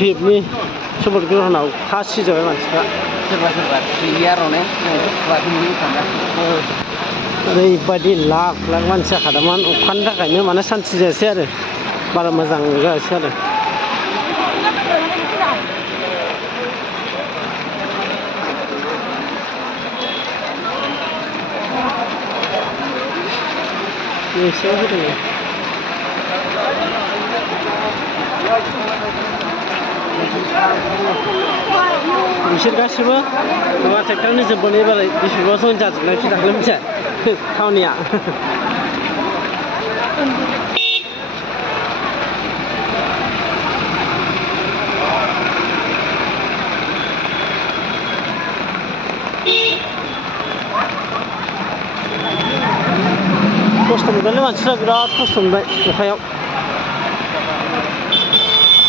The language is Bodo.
भिपनि सबत ग्रहनाव फासि जाबाय मानसिफ्रा सोरबा क्लियारावनो खुवाखौनो थांगासिनो ओरैबायदि लाख लाख मानसि जाखादोंमोन अखानि थाखायनो माने सान्थि जायासै आरो बारा मोजां जायासै आरो एसेयाव होदों बिसोर गासिबो माबा ट्रेक्टरनि जोबबोनाय बालाय बिसिबां जन जाजोबनायसो दाख्लै मिथिया थावनिया खस्थ' मोनबायलै मानसिफ्रा बिराद खस्थ' मोनबाय अखायाव